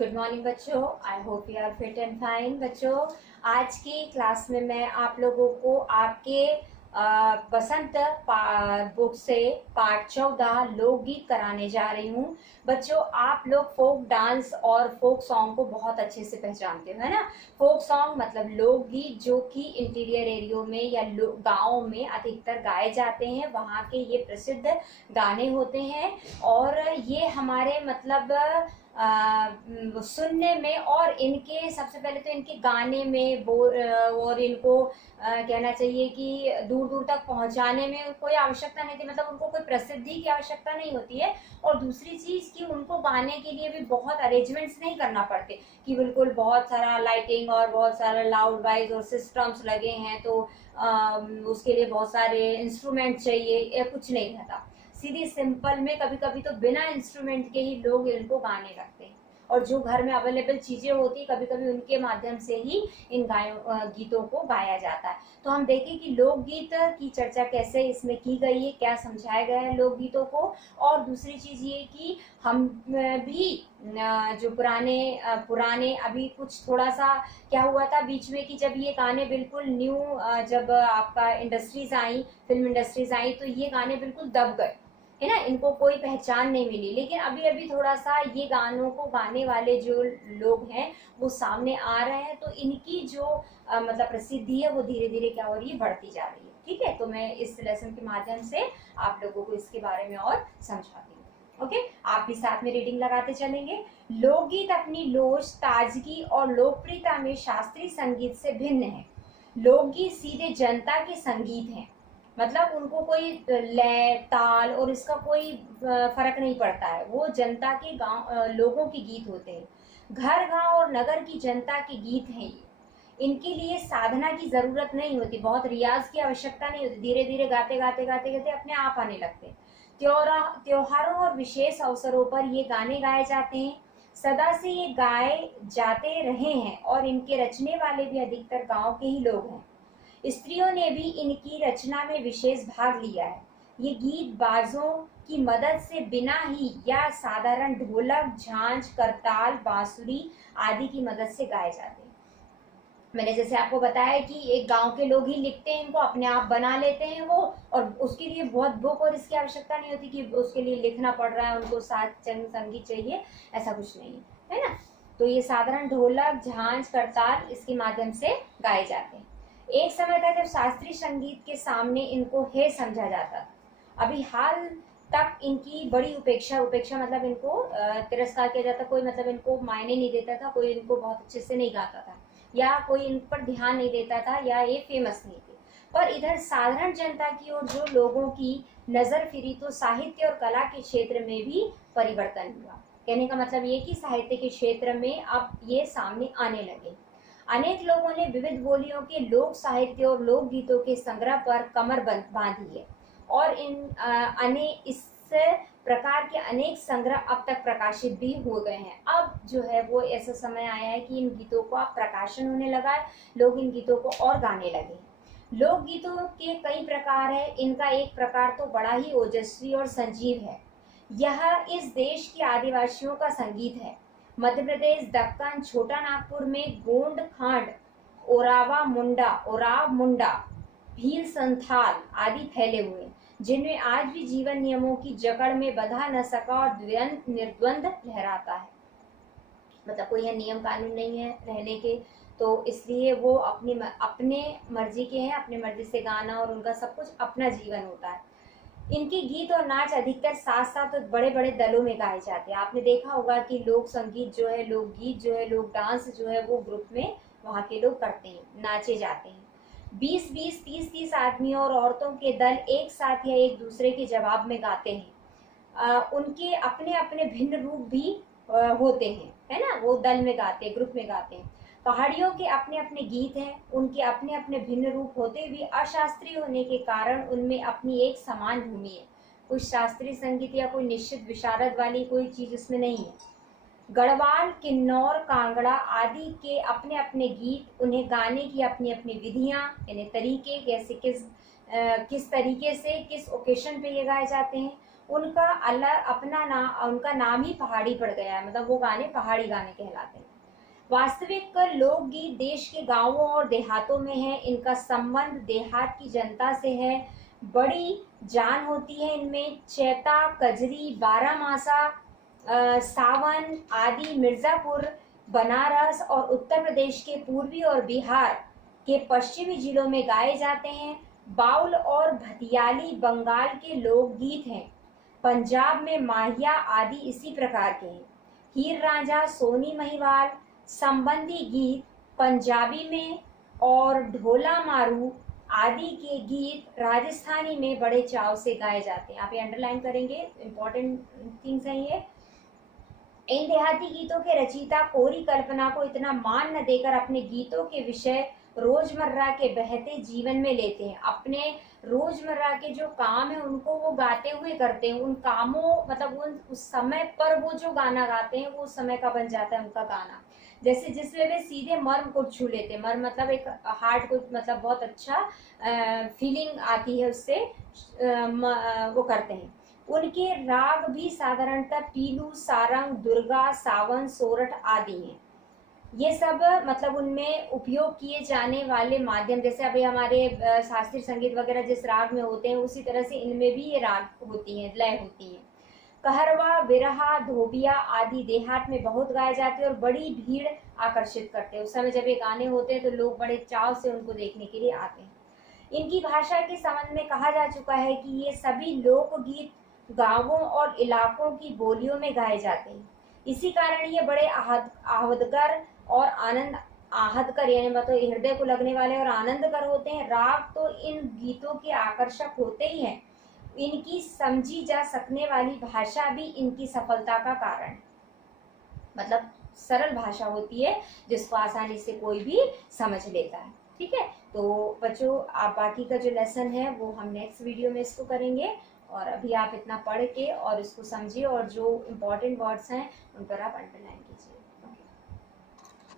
Good morning बच्चों। I hope you are fit and fine. बच्चों, आज की क्लास में मैं आप लोगों को आपके बसंत बुक से पाठ 14 लोकगीत कराने जा रही हूँ। बच्चों, आप लोग फोक डांस और फोक सॉन्ग को बहुत अच्छे से पहचानते हो, है ना। फोक सॉन्ग मतलब लोकगीत जो कि इंटीरियर एरियो में या गाँव में अधिकतर गाए जाते हैं, वहाँ के ये प्रसिद्ध गाने होते हैं। और ये हमारे मतलब सुनने में और इनके सबसे पहले तो इनके गाने में और इनको कहना चाहिए कि दूर दूर तक पहुंचाने में कोई आवश्यकता नहीं थी, मतलब उनको कोई प्रसिद्धि की आवश्यकता नहीं होती है। और दूसरी चीज कि उनको गाने के लिए भी बहुत अरेंजमेंट्स नहीं करना पड़ते कि बिल्कुल बहुत सारा लाइटिंग और बहुत सारा लाउड वाइज और सिस्टम्स लगे हैं तो उसके लिए बहुत सारे इंस्ट्रूमेंट चाहिए, या कुछ नहीं रहता। सीधी सिंपल में कभी कभी तो बिना इंस्ट्रूमेंट के ही लोग इनको गाने लगते हैं, और जो घर में अवेलेबल चीजें होती कभी कभी उनके माध्यम से ही इन गीतों को गाया जाता है। तो हम देखें कि लोकगीत की चर्चा कैसे इसमें की गई है, क्या समझाया गया है लोकगीतों को। और दूसरी चीज ये कि हम भी जो पुराने अभी कुछ थोड़ा सा क्या हुआ था बीच में कि जब ये गाने बिल्कुल न्यू, जब आपका इंडस्ट्रीज आई, फिल्म इंडस्ट्रीज आई, तो ये गाने बिल्कुल दब गए, है ना। इनको कोई पहचान नहीं मिली। लेकिन अभी अभी थोड़ा सा ये गानों को गाने वाले जो लोग हैं वो सामने आ रहे हैं, तो इनकी जो मतलब प्रसिद्धि है वो धीरे धीरे क्या हो रही है, बढ़ती जा रही है। ठीक है, तो मैं इस लेसन के माध्यम से आप लोगों को इसके बारे में और समझाती हूँ। ओके, आप भी साथ में रीडिंग लगाते चलेंगे। लोकगीत अपनी लोच, ताजगी और लोकप्रियता में शास्त्रीय संगीत से भिन्न है। लोकगीत सीधे जनता के संगीत हैं, मतलब उनको कोई लय ताल और इसका कोई फर्क नहीं पड़ता है। वो जनता के गांव लोगों के गीत होते हैं, घर गांव और नगर की जनता के गीत हैं ये। इनके लिए साधना की जरूरत नहीं होती, बहुत रियाज की आवश्यकता नहीं होती, धीरे धीरे गाते गाते गाते गाते अपने आप आने लगते हैं। त्योहारों और विशेष अवसरों पर ये गाने गाए जाते हैं। सदा से ये गाए जाते रहे हैं और इनके रचने वाले भी अधिकतर गांव के ही लोग हैं। स्त्रियों ने भी इनकी रचना में विशेष भाग लिया है। ये गीत बाजों की मदद से बिना ही या साधारण ढोलक, झांझ, करताल, बांसुरी आदि की मदद से गाए जाते हैं। मैंने जैसे आपको बताया कि एक गांव के लोग ही लिखते हैं, इनको अपने आप बना लेते हैं वो, और उसके लिए बहुत बुक और इसकी आवश्यकता नहीं होती कि उसके लिए लिखना पड़ रहा है, उनको साथ संगीत चाहिए, ऐसा कुछ नहीं है ना। तो ये साधारण ढोलक, झांझ, करताल इसके माध्यम से गाए जाते हैं। एक समय था जब शास्त्रीय संगीत के सामने इनको हे समझा जाता था। अभी हाल तक इनकी बड़ी उपेक्षा मतलब इनको तिरस्कार किया जाता, कोई मतलब इनको मायने नहीं देता था, कोई इनको बहुत अच्छे से नहीं गाता था, या कोई इन पर ध्यान नहीं देता था, या ये फेमस नहीं थे। पर इधर साधारण जनता की ओर जो लोगों की नजर फिरी तो साहित्य और कला के क्षेत्र में भी परिवर्तन हुआ। कहने का मतलब ये कि साहित्य के क्षेत्र में अब ये सामने आने लगे। अनेक लोगों ने विविध बोलियों के लोक साहित्य और लोक गीतों के संग्रह पर कमर बांधी है, और इस प्रकार के अनेक संग्रह अब तक प्रकाशित भी हो गए हैं। अब जो है वो ऐसा समय आया है कि इन गीतों को अब प्रकाशन होने लगा है, लोग इन गीतों को और गाने लगे हैं। लोक गीतों के कई प्रकार है, इनका एक प्रकार तो बड़ा ही ओजस्वी और संजीव है। यह इस देश के आदिवासियों का संगीत है। मध्य प्रदेश, दक्कन, छोटा नागपुर में गोंड खांड, ओराव मुंडा, भील संथाल आदि फैले हुए, जिनमें आज भी जीवन नियमों की जकड़ में बंधा न सका और निर्द्वंद लहराता है। मतलब कोई है नियम कानून नहीं है रहने के, तो इसलिए वो अपने मर्जी के हैं, अपने मर्जी से गाना और उनका सब कुछ अपना जीवन होता है। इनके गीत और नाच अधिकतर साथ साथ तो बड़े बड़े दलों में गाए जाते हैं। आपने देखा होगा कि लोक संगीत जो है, लोक गीत जो है, लोक डांस जो है वो ग्रुप में वहाँ के लोग करते हैं, नाचे जाते हैं। 20-20, 30-30 आदमियों और औरतों के दल एक साथ या एक दूसरे के जवाब में गाते हैं। उनके अपने अपने भिन्न रूप भी होते हैं, है ना। वो दल में गाते हैं, ग्रुप में गाते हैं। पहाड़ियों के अपने अपने गीत हैं, उनके अपने अपने भिन्न रूप होते भी अशास्त्रीय होने के कारण उनमें अपनी एक समान भूमि है। कुछ शास्त्रीय संगीत या कोई निश्चित विशारद वाली कोई चीज उसमें नहीं है। गढ़वाल, किन्नौर, कांगड़ा आदि के अपने अपने गीत, उन्हें गाने की अपनी अपनी विधियां यानी तरीके, कैसे किस तरीके से किस ओकेशन पे ये गाए जाते हैं। उनका उनका नाम ही पहाड़ी पड़ गया है, मतलब वो गाने पहाड़ी गाने कहलाते हैं। वास्तविक लोकगीत देश के गांवों और देहातों में है, इनका संबंध देहात की जनता से है, बड़ी जान होती है इनमें। चैता, कजरी, बारहमासा, सावन आदि मिर्जापुर, बनारस और उत्तर प्रदेश के पूर्वी और बिहार के पश्चिमी जिलों में गाए जाते हैं। बाउल और भतियाली बंगाल के लोकगीत हैं। पंजाब में माहिया आदि इसी प्रकार के हैं। हीर रांझा, सोनी महिवाल संबंधी गीत पंजाबी में और ढोला मारू आदि के गीत राजस्थानी में बड़े चाव से गाए जाते हैं। आप ये अंडरलाइन करेंगे, इंपॉर्टेंट थिंग्स हैं ये। इन देहाती गीतों के रचयिता कोरी कल्पना को इतना मान न देकर अपने गीतों के विषय रोजमर्रा के बहते जीवन में लेते हैं। अपने रोजमर्रा के जो काम है उनको वो गाते हुए करते हैं। उन कामों मतलब उस समय पर वो जो गाना गाते हैं वो उस समय का बन जाता है उनका गाना। जैसे जिसमें वे सीधे मर्म को छू लेते हैं। मर्म मतलब एक हार्ट को, मतलब बहुत अच्छा फीलिंग आती है उससे, वो करते हैं। उनके राग भी साधारणतः पीलू, सारंग, दुर्गा, सावन, सोरठ आदि हैं। ये सब मतलब उनमें उपयोग किए जाने वाले माध्यम, जैसे अभी हमारे शास्त्रीय संगीत वगैरह जिस राग में होते हैं उसी तरह से इनमें भी ये राग होती हैं, लय होती हैं। कहरवा, बिरहा, धोबिया आदि देहात में बहुत गाए जाते हैं और बड़ी भीड़ आकर्षित करते हैं। उस समय जब ये गाने होते हैं तो लोग बड़े चाव से उनको देखने के लिए आते हैं। इनकी भाषा के संबंध में कहा जा चुका है कि ये सभी लोकगीत गांवों और इलाकों की बोलियों में गाए जाते हैं। इसी कारण ये बड़े आहदकर और आहतकर यानी मतलब हृदय को लगने वाले और आनंदकर होते हैं। राग तो इन गीतों के आकर्षक होते ही हैं। इनकी समझी जा सकने वाली भाषा भी इनकी सफलता का कारण, मतलब सरल भाषा होती है जिसको आसानी से कोई भी समझ लेता है। ठीक है, तो बच्चों आप बाकी का जो लेसन है वो हम नेक्स्ट वीडियो में इसको करेंगे। और अभी आप इतना पढ़ के और इसको समझिए और जो इम्पोर्टेंट वर्ड्स हैं उन पर आप अंडरलाइन कीजिए।